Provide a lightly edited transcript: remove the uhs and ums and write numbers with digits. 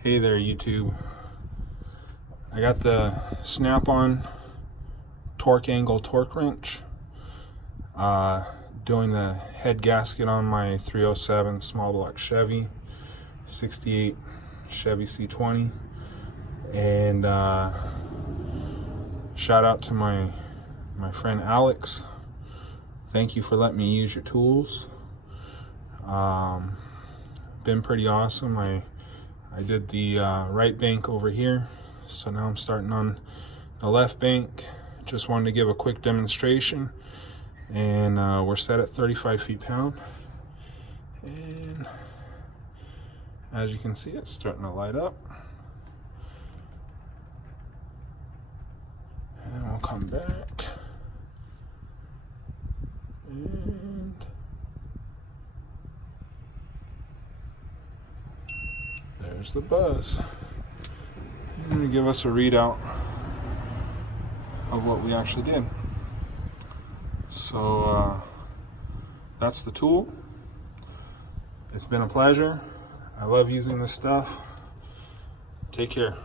Hey there, YouTube. I got the snap-on TechAngle torque wrench. Doing the head gasket on my 307 small block Chevy, 68 Chevy C20. And shout out to my friend Alex. Thank you for letting me use your tools. Been pretty awesome. I did the right bank over here, so now I'm starting on the left bank. Just wanted to give a quick demonstration, and we're set at 35 feet-pound. And as you can see, it's starting to light up. And we'll come back. And there's the buzz. I'm going to give us a readout of what we actually did. So that's the tool. It's been a pleasure. I love using this stuff. Take care.